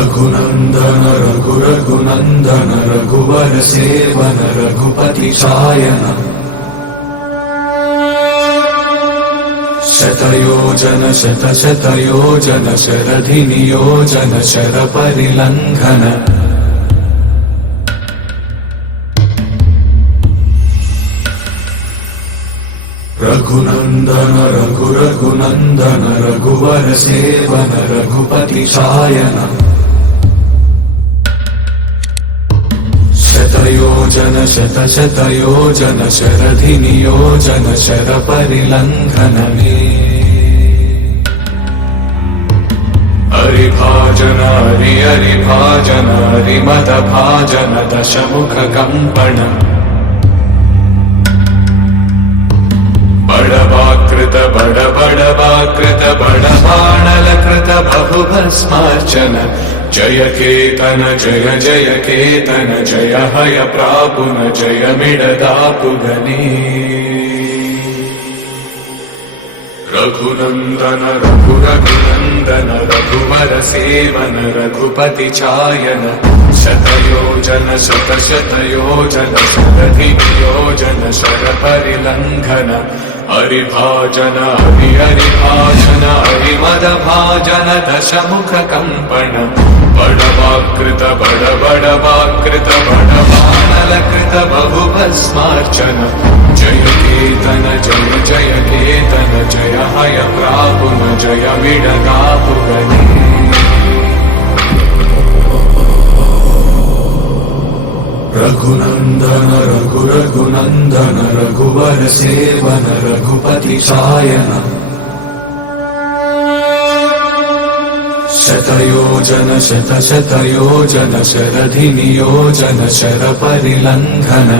रघुनंदन रघुनंदन रघुवर seven Raghupati चायन शतयोजन शतशतयोजन शरधि नियोजन sir परिलंघन Raghunandan Raghunandan रघुवर seven Raghupati चायन शतयोजन शतशतयोजन शरधि नियोजन sir परिलंघन हरिभाजन हरिभाजन हरिमद भाजन दशमुख कंपन बड़वाकृत बड़वाकृत बड़बाणलकृत बहुभस्मार्चन जय केतन जय जय केतन जय हय प्रापुन जय मिडदापुगनी रघुनंदन रघुनंदन रघुवर सेवन रघुपति चायन शतयोजन शतशतयोजन शरधि नियोजन शर परिलंघन हरिभाजन हरिभाजन हरिमद भाजन दशमुख कंपन बड़वाकृत बड़वाकृत बड़बाणलकृत बहुभस्मार्चन जय केतन जय जय केतन जय हय प्रापुन जय मिडदापुगनी रघुनंदन रघुनंदन रघुवर सेवन रघुपति चायन शतयोजन शतशतयोजन शरधि नियोजन शर परिलंघन